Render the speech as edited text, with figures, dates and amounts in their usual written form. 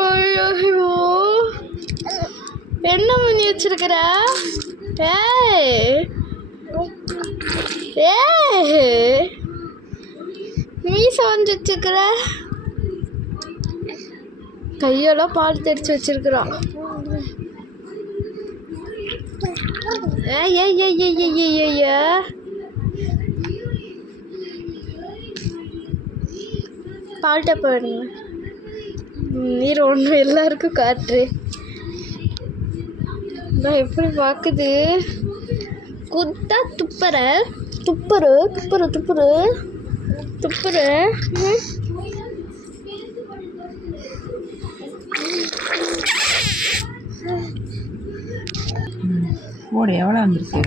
ஐயோ, என்ன பண்ணி வச்சிருக்கிற? ஏய் ஏய், மீசை வந்து வச்சிருக்கிற, கையெல்லாம் பால் தெரிச்சு வச்சிருக்கிறான். பால்ட்ட பாருங்க, நீர் ஒன்று எல்லாருக்கும் காட்டுரு. நான் எப்படி பார்க்குது, குத்தா துப்புற துப்புரு துப்புரு துப்புரு துப்புரு. ஓடு எவ்வளோ வந்துருக்கு?